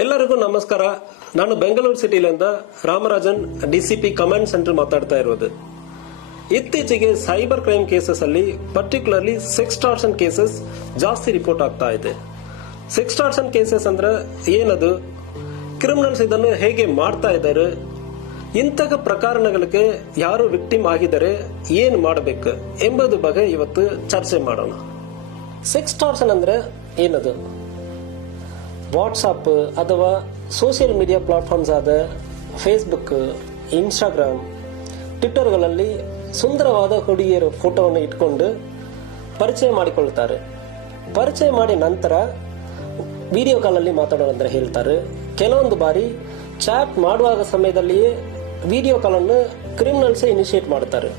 ಎಲ್ಲರಿಗೂ ನಮಸ್ಕಾರ. ನಾನು ಬೆಂಗಳೂರು ಸಿಟಿಲಿಂದ ರಾಮರಾಜನ್, ಡಿಸಿಪಿ ಕಮಾಂಡ್ ಸೆಂಟರ್ ಮಾತಾಡ್ತಾ ಇರೋದು. ಇತ್ತೀಚೆಗೆ ಸೈಬರ್ ಕ್ರೈಮ್ ಕೇಸಸ್ ಅಲ್ಲಿ ಪರ್ಟಿಕ್ಯುಲರ್ಲಿ ಸೆಕ್ಸ್ಟಾರ್ಷನ್ ಕೇಸಸ್ ಜಾಸ್ತಿ ರಿಪೋರ್ಟ್ ಆಗ್ತಾ ಇದೆ. ಸೆಕ್ಸ್ಟಾರ್ಷನ್ ಕೇಸಸ್ ಅಂದ್ರೆ ಏನದು, ಕ್ರಿಮಿನಲ್ಸ್ ಇದನ್ನು ಹೇಗೆ ಮಾಡ್ತಾ ಇದ್ದಾರೆ, ಇಂತಹ ಪ್ರಕರಣಗಳಿಗೆ ಯಾರು ವಿಕ್ಟಿಮ್ ಆಗಿದ್ದಾರೆ, ಏನ್ ಮಾಡಬೇಕು ಎಂಬುದು ಬಗ್ಗೆ ಇವತ್ತು ಚರ್ಚೆ ಮಾಡೋಣ. ಸೆಕ್ಸ್ಟಾರ್ಷನ್ ಅಂದ್ರೆ ಏನದು? ವಾಟ್ಸಾಪ್ ಅಥವಾ ಸೋಷಿಯಲ್ ಮೀಡಿಯಾ ಪ್ಲಾಟ್ಫಾರ್ಮ್ಸ್ ಆದ ಫೇಸ್ಬುಕ್, ಇನ್ಸ್ಟಾಗ್ರಾಮ್, ಟ್ವಿಟ್ಟರ್ಗಳಲ್ಲಿ ಸುಂದರವಾದ ಹುಡುಗಿಯರ ಫೋಟೋವನ್ನು ಇಟ್ಕೊಂಡು ಪರಿಚಯ ಮಾಡಿಕೊಳ್ತಾರೆ. ಪರಿಚಯ ಮಾಡಿ ನಂತರ ವಿಡಿಯೋ ಕಾಲಲ್ಲಿ ಮಾತಾಡೋಣ ಹೇಳ್ತಾರೆ. ಕೆಲವೊಂದು ಬಾರಿ ಚಾಟ್ ಮಾಡುವಾಗ ಸಮಯದಲ್ಲಿಯೇ ವಿಡಿಯೋ ಕಾಲನ್ನು ಕ್ರಿಮಿನಲ್ಸ್ ಇನಿಷಿಯೇಟ್ ಮಾಡುತ್ತಾರೆ.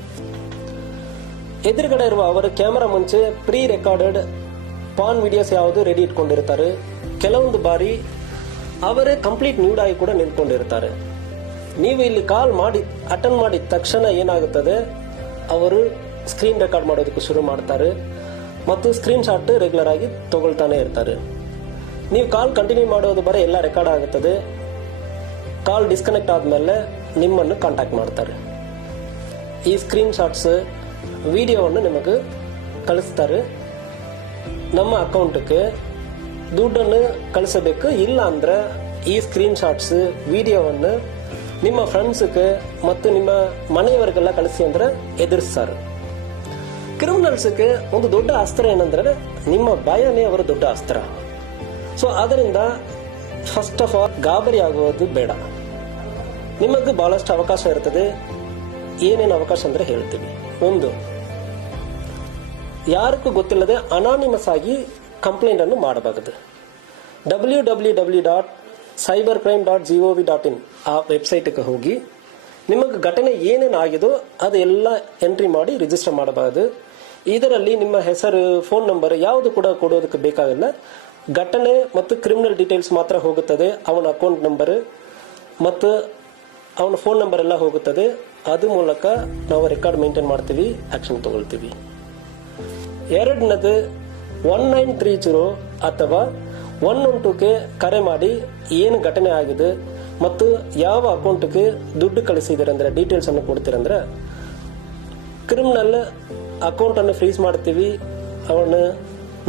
ಎದುರುಗಡೆ ಇರುವ ಅವರ ಕ್ಯಾಮೆರಾ ಮುಂಚೆ ಪ್ರೀ ರೆಕಾರ್ಡೆಡ್ ಪಾನ್ ವಿಡಿಯೋಸ್ ಯಾವುದು ರೆಡಿ ಇಟ್ಕೊಂಡಿರ್ತಾರೆ. ಕೆಲವೊಂದು ಬಾರಿ ಅವರೇ ಕಂಪ್ಲೀಟ್ ನ್ಯೂಡ್ ಆಗಿ ಕೂಡ ನಿಂತ್ಕೊಂಡಿರ್ತಾರೆ. ನೀವು ಇಲ್ಲಿ ಕಾಲ್ ಮಾಡಿ ಅಟೆಂಡ್ ಮಾಡಿದ ತಕ್ಷಣ ಏನಾಗುತ್ತದೆ, ಅವರು ಸ್ಕ್ರೀನ್ ರೆಕಾರ್ಡ್ ಮಾಡೋದಕ್ಕೆ ಶುರು ಮಾಡ್ತಾರೆ ಮತ್ತು ಸ್ಕ್ರೀನ್ ಶಾಟ್ ರೆಗ್ಯುಲರ್ ಆಗಿ ತಗೊಳ್ತಾನೆ ಇರ್ತಾರೆ. ನೀವು ಕಾಲ್ ಕಂಟಿನ್ಯೂ ಮಾಡೋದು ಬರೀ ಎಲ್ಲ ರೆಕಾರ್ಡ್ ಆಗುತ್ತದೆ. ಕಾಲ್ ಡಿಸ್ಕನೆಕ್ಟ್ ಆದ್ಮೇಲೆ ನಿಮ್ಮನ್ನು ಕಾಂಟ್ಯಾಕ್ಟ್ ಮಾಡ್ತಾರೆ. ಈ ಸ್ಕ್ರೀನ್ ಶಾಟ್ಸ್ ವಿಡಿಯೋವನ್ನು ನಿಮಗೆ ಕಳಿಸ್ತಾರೆ. ನಮ್ಮ ಅಕೌಂಟ್ಗೆ ದುಡ್ಡನ್ನು ಕಳಿಸಬೇಕು, ಇಲ್ಲ ಅಂದ್ರೆ ಈ ಸ್ಕ್ರೀನ್ ಶಾಟ್ಸ್ ವಿಡಿಯೋವನ್ನು ನಿಮ್ಮ ಫ್ರೆಂಡ್ಸ್ಗೆ ಮತ್ತು ನಿಮ್ಮ ಮನೆಯವರಿಗೆಲ್ಲ ಕಳಿಸಿ ಅಂದ್ರೆ ಎದುರಿಸ್ತಾರೆ. ಕ್ರಿಮಿನಲ್ಸ್ಗೆ ಒಂದು ದೊಡ್ಡ ಅಸ್ತ್ರ ಏನಂದ್ರೆ ನಿಮ್ಮ ಭಯನೇ ಅವರ ದೊಡ್ಡ ಅಸ್ತ್ರ. ಸೊ ಅದರಿಂದ ಫಸ್ಟ್ ಆಫ್ ಆಲ್ ಗಾಬರಿ ಆಗುವುದು ಬೇಡ. ನಿಮಗೆ ಬಹಳಷ್ಟು ಅವಕಾಶ ಇರ್ತದೆ. ಏನೇನು ಅವಕಾಶ ಅಂದ್ರೆ ಹೇಳ್ತೀವಿ. ಒಂದು, ಯಾರಿಗೂ ಗೊತ್ತಿಲ್ಲದೆ ಅನಾನಿಮಸ್ ಆಗಿ ಕಂಪ್ಲೇಂಟ್ ಅನ್ನು ಮಾಡಬಹುದು. www.cybercrime.gov.in ಆ ವೆಬ್ಸೈಟ್ಗೆ ಹೋಗಿ ನಿಮಗೆ ಘಟನೆ ಏನೇನು ಆಗಿದೋ ಅದೆಲ್ಲ ಎಂಟ್ರಿ ಮಾಡಿ ರಿಜಿಸ್ಟರ್ ಮಾಡಬಹುದು. ಇದರಲ್ಲಿ ನಿಮ್ಮ ಹೆಸರು, ಫೋನ್ ನಂಬರ್ ಯಾವುದು ಕೂಡ ಕೊಡೋದಕ್ಕೆ ಬೇಕಾಗಿಲ್ಲ. ಘಟನೆ ಮತ್ತು ಕ್ರಿಮಿನಲ್ ಡೀಟೇಲ್ಸ್ ಮಾತ್ರ ಹೋಗುತ್ತದೆ. ಅವನ ಅಕೌಂಟ್ ನಂಬರ್ ಮತ್ತು ಅವನ ಫೋನ್ ನಂಬರ್ ಎಲ್ಲ ಹೋಗುತ್ತದೆ. ಅದು ಮೂಲಕ ನಾವು ರೆಕಾರ್ಡ್ ಮೇಂಟೈನ್ ಮಾಡ್ತೀವಿ, ಆಕ್ಷನ್ ತಗೊಳ್ತೀವಿ. ಎರಡನೇದು 1930 ಅಥವಾ 112ಗೆ ಕರೆ ಮಾಡಿ ಏನು ಘಟನೆ ಆಗಿದೆ ಮತ್ತು ಯಾವ ಅಕೌಂಟ್ಗೆ ದುಡ್ಡು ಕಳಿಸಿದ್ರೆ ಅಂದ್ರೆ ಡೀಟೇಲ್ಸ್ ಅನ್ನು ಕೊಡ್ತೀರಂದ್ರೆ ಕ್ರಿಮಿನಲ್ ಅಕೌಂಟ್ ಅನ್ನು ಫ್ರೀಸ್ ಮಾಡ್ತೀವಿ, ಅವನ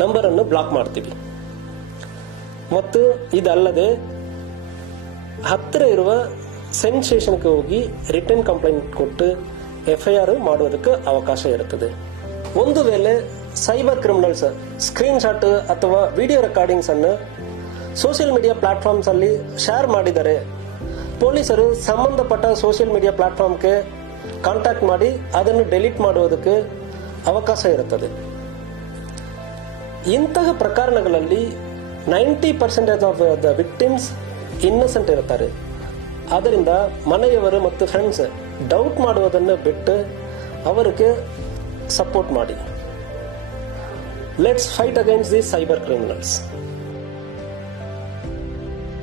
ನಂಬರ್ ಅನ್ನು ಬ್ಲಾಕ್ ಮಾಡ್ತೀವಿ. ಮತ್ತು ಇದಲ್ಲದೆ ಹತ್ತಿರ ಇರುವ ಸೆಂಟ್ ಸ್ಟೇಷನ್ಗೆ ಹೋಗಿ ರಿಟರ್ನ್ ಕಂಪ್ಲೇಂಟ್ ಕೊಟ್ಟು FIR ಮಾಡುವುದಕ್ಕೆ ಅವಕಾಶ ಇರುತ್ತದೆ. ಒಂದು ವೇಳೆ ಸೈಬರ್ ಕ್ರಿಮಿನಲ್ಸ್ ಸ್ಕ್ರೀನ್ ಶಾಟ್ ಅಥವಾ ವಿಡಿಯೋ ರೆಕಾರ್ಡಿಂಗ್ಸ್ ಅನ್ನು ಸೋಷಿಯಲ್ ಮೀಡಿಯಾ ಪ್ಲಾಟ್ಫಾರ್ಮ್ಸ್ ಅಲ್ಲಿ ಶೇರ್ ಮಾಡಿದರೆ ಪೊಲೀಸರು ಸಂಬಂಧಪಟ್ಟ ಸೋಷಿಯಲ್ ಮೀಡಿಯಾ ಪ್ಲಾಟ್ಫಾರ್ಮ್ಗೆ ಕಾಂಟ್ಯಾಕ್ಟ್ ಮಾಡಿ ಅದನ್ನು ಡೆಲೀಟ್ ಮಾಡುವುದಕ್ಕೆ ಅವಕಾಶ ಇರುತ್ತದೆ. ಇಂತಹ ಪ್ರಕರಣಗಳಲ್ಲಿ 90% ಆಫ್ ದ ವಿಕ್ಟಿಮ್ಸ್ ಇನ್ನಸೆಂಟ್ ಇರುತ್ತಾರೆ. ಆದ್ದರಿಂದ ಮನೆಯವರು ಮತ್ತು ಫ್ರೆಂಡ್ಸ್ ಡೌಟ್ ಮಾಡುವುದನ್ನು ಬಿಟ್ಟು ಅವರಿಗೆ ಸಪೋರ್ಟ್ ಮಾಡಿ. Let's fight against these cyber criminals.